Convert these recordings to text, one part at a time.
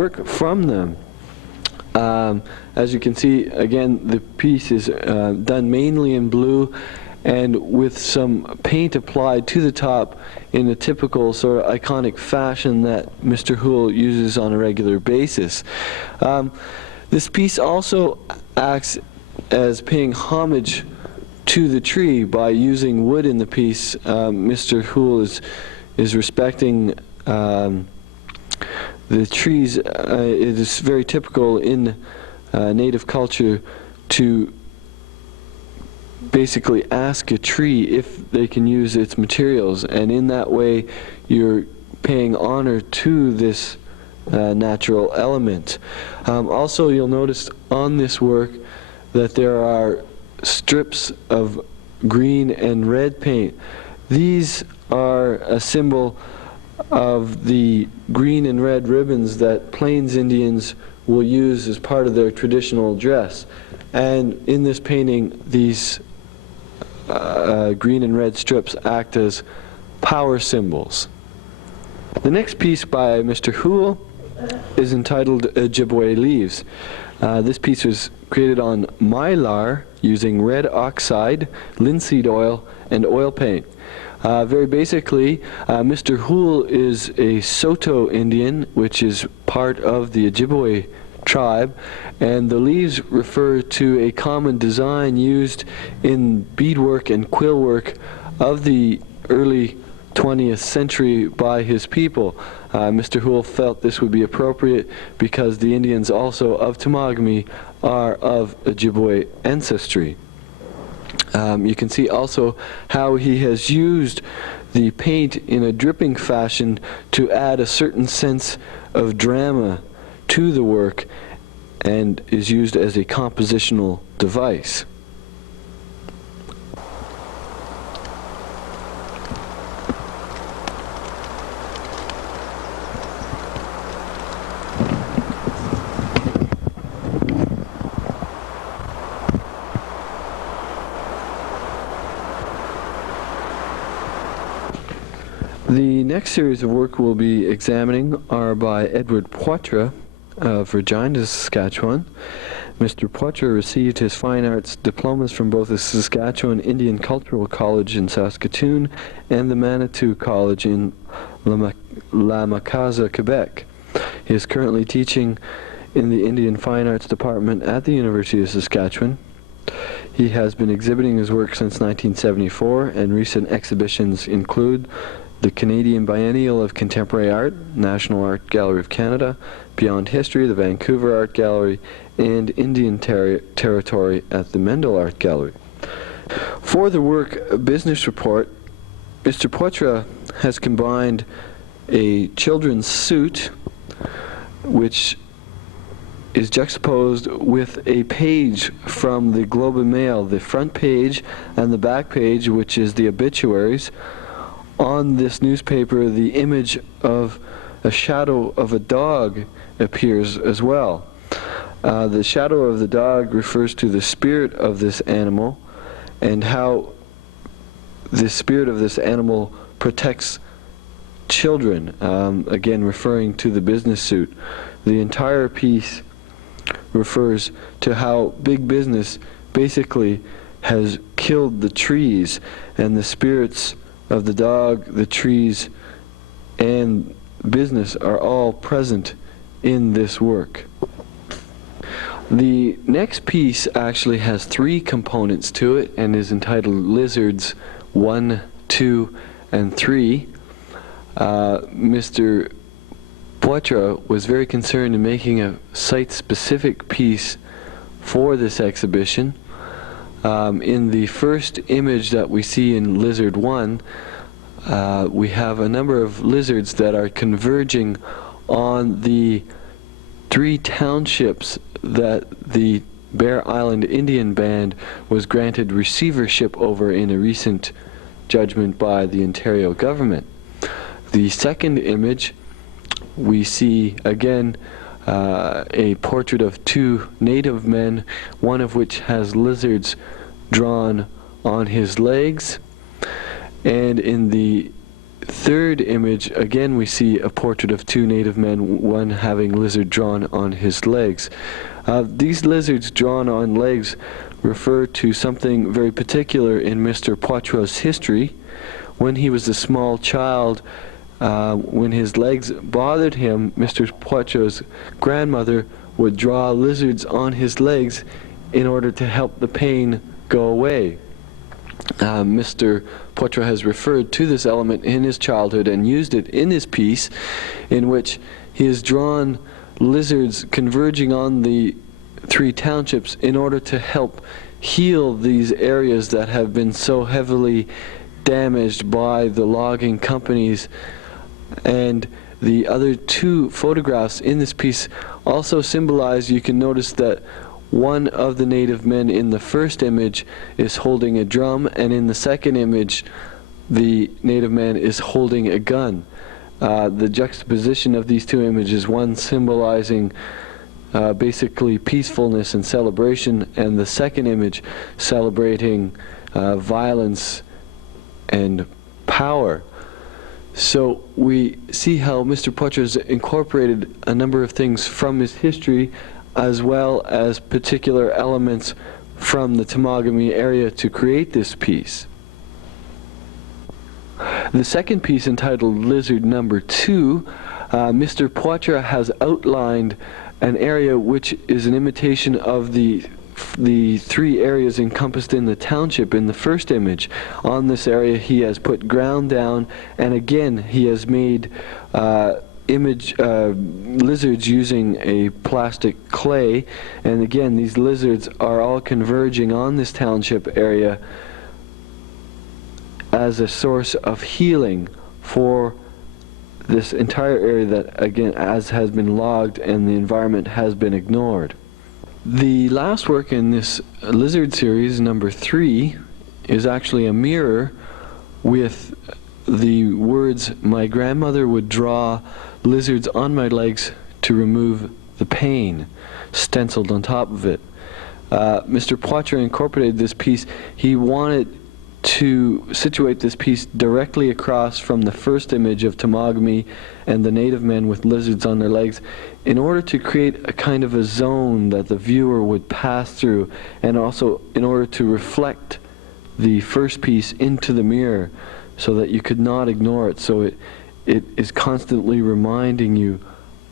work from them. As you can see, again, the piece is done mainly in blue and with some paint applied to the top in a typical sort of iconic fashion that Mr. Hoole uses on a regular basis. This piece also acts as paying homage to the tree by using wood in the piece. Mr. Hoole is respecting the trees. It is very typical in native culture to basically ask a tree if they can use its materials, and in that way you're paying honor to this natural element. Also, you'll notice on this work that there are strips of green and red paint. These are a symbol of the green and red ribbons that Plains Indians will use as part of their traditional dress. And in this painting, these green and red strips act as power symbols. The next piece by Mr. Hoole is entitled Ojibwe Leaves. This piece was created on mylar using red oxide, linseed oil, and oil paint. Very basically, Mr. Hoole is a Soto Indian, which is part of the Ojibwe tribe, and the leaves refer to a common design used in beadwork and quill work of the early 20th century by his people. Mr. Hoole felt this would be appropriate because the Indians also of Temagami are of Ojibwe ancestry. You can see also how he has used the paint in a dripping fashion to add a certain sense of drama to the work and is used as a compositional device. The next series of work we'll be examining are by Edward Poitras of Regina, Saskatchewan. Mr. Poitras received his fine arts diplomas from both the Saskatchewan Indian Cultural College in Saskatoon and the Manitou College in La Macasa, Quebec. He is currently teaching in the Indian Fine Arts Department at the University of Saskatchewan. He has been exhibiting his work since 1974, and recent exhibitions include the Canadian Biennial of Contemporary Art, National Art Gallery of Canada, Beyond History, the Vancouver Art Gallery, and Indian Territory at the Mendel Art Gallery. For the work Business Report, Mr. Poitras has combined a children's suit, which is juxtaposed with a page from the Globe and Mail, the front page and the back page, which is the obituaries. On this newspaper, the image of a shadow of a dog appears as well. The shadow of the dog refers to the spirit of this animal and how the spirit of this animal protects children, again referring to the business suit. The entire piece refers to how big business basically has killed the trees, and the spirits of the dog, the trees, and business are all present in this work. The next piece actually has three components to it and is entitled Lizards 1, 2, and 3. Mr. Poitras was very concerned in making a site-specific piece for this exhibition. In the first image that we see in Lizard 1, we have a number of lizards that are converging on the 3 townships that the Bear Island Indian Band was granted receivership over in a recent judgment by the Ontario government. The second image, we see again a portrait of 2 native men, one of which has lizards drawn on his legs, and in the third image, again we see a portrait of two native men, one having lizard drawn on his legs. These lizards drawn on legs refer to something very particular in Mr. Poitras' history. When he was a small child, when his legs bothered him, Mr. Poitras' grandmother would draw lizards on his legs in order to help the pain go away. Mr. Poitras has referred to this element in his childhood and used it in his piece, in which he has drawn lizards converging on the three townships in order to help heal these areas that have been so heavily damaged by the logging companies. And the other two photographs in this piece also symbolize, you can notice that one of the native men in the first image is holding a drum, and in the second image the native man is holding a gun. The juxtaposition of these two images, one symbolizing basically peacefulness and celebration, and the second image celebrating violence and power. So we see how Mr. Poitras incorporated a number of things from his history, as well as particular elements from the Temagami area to create this piece. The second piece, entitled Lizard Number 2, Mr. Poitras has outlined an area which is an imitation of the three areas encompassed in the township in the first image. On this area he has put ground down, and again he has made lizards using a plastic clay, and again these lizards are all converging on this township area as a source of healing for this entire area that, again, as has been logged and the environment has been ignored. The last work in this lizard series, number 3, is actually a mirror with the words, "My grandmother would draw lizards on my legs to remove the pain," stenciled on top of it. Mr. Poitras incorporated this piece. He wanted to situate this piece directly across from the first image of Temagami and the native men with lizards on their legs, in order to create a kind of a zone that the viewer would pass through, and also in order to reflect the first piece into the mirror so that you could not ignore it. So it is constantly reminding you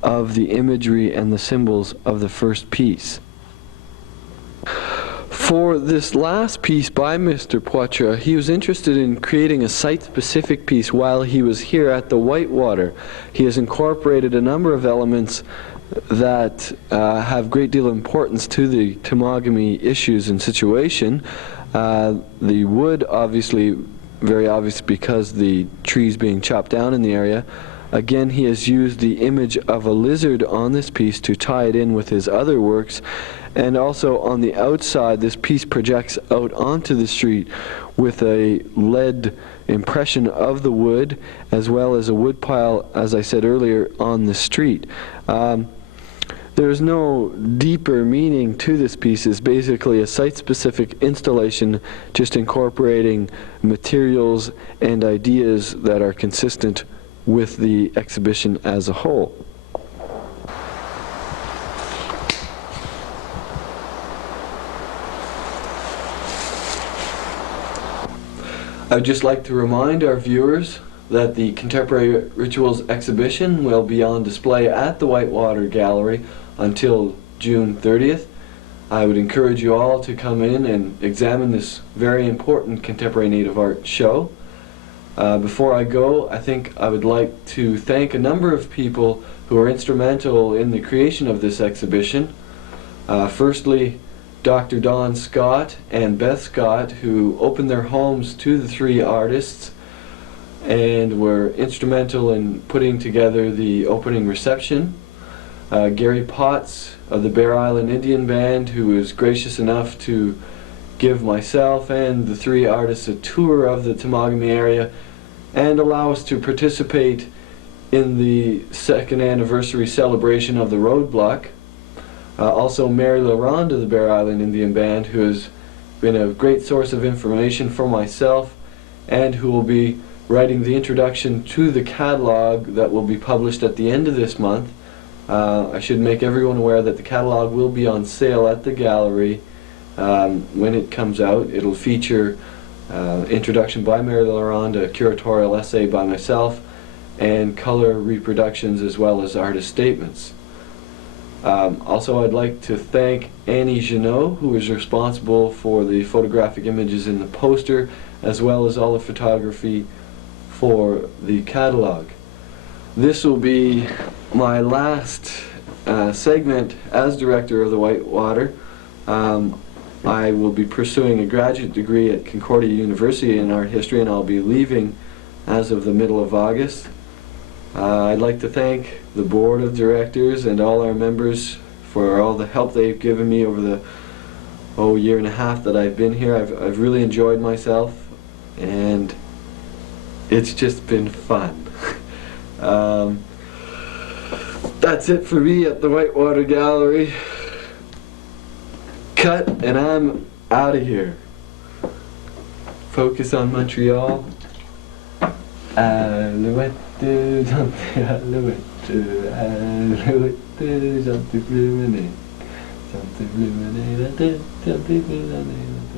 of the imagery and the symbols of the first piece. For this last piece by Mr. Poitras, he was interested in creating a site-specific piece while he was here at the Whitewater. He has incorporated a number of elements that have a great deal of importance to the Temagami issues and situation. The wood, obviously, very obvious because the trees being chopped down in the area. Again, he has used the image of a lizard on this piece to tie it in with his other works. And also on the outside, this piece projects out onto the street with a lead impression of the wood, as well as a wood pile, as I said earlier, on the street. There's no deeper meaning to this piece. It's basically a site-specific installation, just incorporating materials and ideas that are consistent with the exhibition as a whole. I would just like to remind our viewers that the Contemporary Rituals exhibition will be on display at the Whitewater Gallery until June 30th. I would encourage you all to come in and examine this very important contemporary native art show. Before I go, I think I would like to thank a number of people who are instrumental in the creation of this exhibition. Firstly, Dr. Don Scott and Beth Scott, who opened their homes to the three artists and were instrumental in putting together the opening reception. Gary Potts of the Bear Island Indian Band, who was gracious enough to give myself and the three artists a tour of the Temagami area and allow us to participate in the second anniversary celebration of the Roadblock. Also Mary LaRonde of the Bear Island Indian Band, who has been a great source of information for myself and who will be writing the introduction to the catalog that will be published at the end of this month. I should make everyone aware that the catalog will be on sale at the gallery when it comes out. It'll feature introduction by Mary Laurent, a curatorial essay by myself, and color reproductions as well as artist statements. Also, I'd like to thank Annie Janot, who is responsible for the photographic images in the poster, as well as all the photography for the catalog. This will be my last segment as director of the Whitewater. I will be pursuing a graduate degree at Concordia University in art history, and I'll be leaving as of the middle of August. I'd like to thank the board of directors and all our members for all the help they've given me over the year and a half that I've been here. I've really enjoyed myself, and it's just been fun. That's it for me at the Whitewater Gallery. Cut, and I'm out of here. Focus on Montreal. Alouette, alouette, alouette, gentil bleu mené, gentil bleu mené, gentil bleu mené.